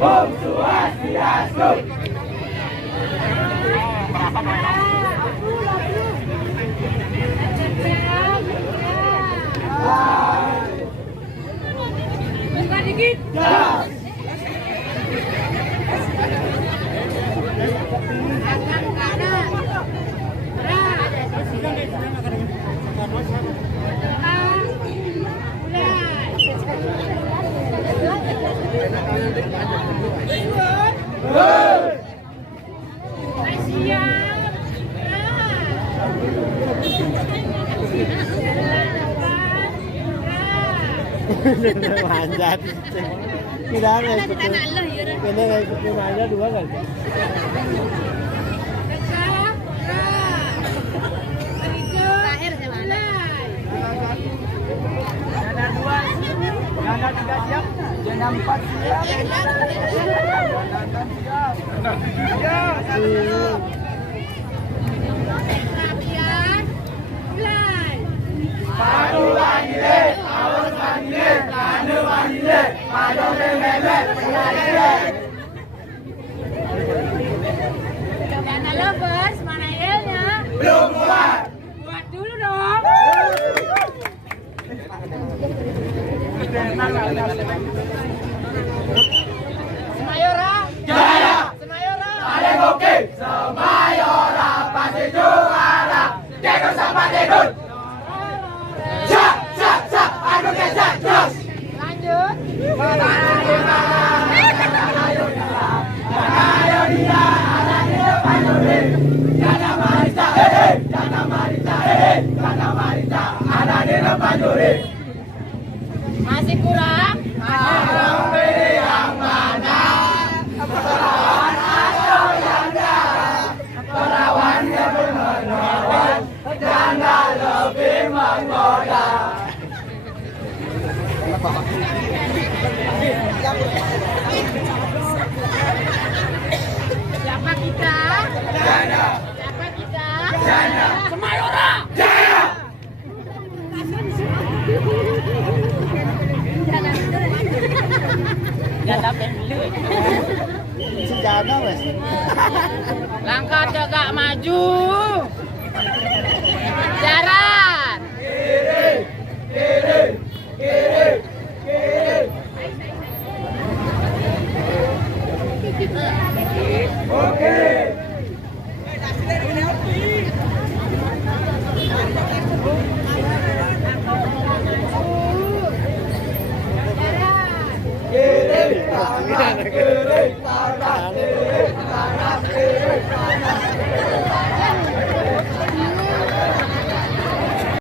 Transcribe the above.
Om Swastiastu. Buka dikit. Angkat kanan. Manjat. Tidak ada ikut. Ini nggak ikut manjat dua kan? Janda 2, janda 3 siap, janda 4 siap, janda 6 siap, janda 7 siap. Padu wanile, awas wanile, kanu wanile, padu meme, wanile. Janda lovers, mana yelnya? Belum buat. Buat dulu dong. Semayora, Jaya, Semayora, paling oke. Semayora pasti juara. Dekun sama dekun. Sak, sak, sak, aku kesak terus. lanjut. Jana Marita, Jana Marita, Jana Marita, ada di depan juri. Masih kurang? Mau pilih yang mana? Perawan atau janda? Perawan lebih menawan, janda lebih menggoda. Siapa kita? Janda, Siapa kita? janda, Semayora. jaya. Sejadah mas. Langkah tegak maju. Jalan. Kiri, kiri, kiri, kiri. Oke. Kiri, kanan, kiri, kanan.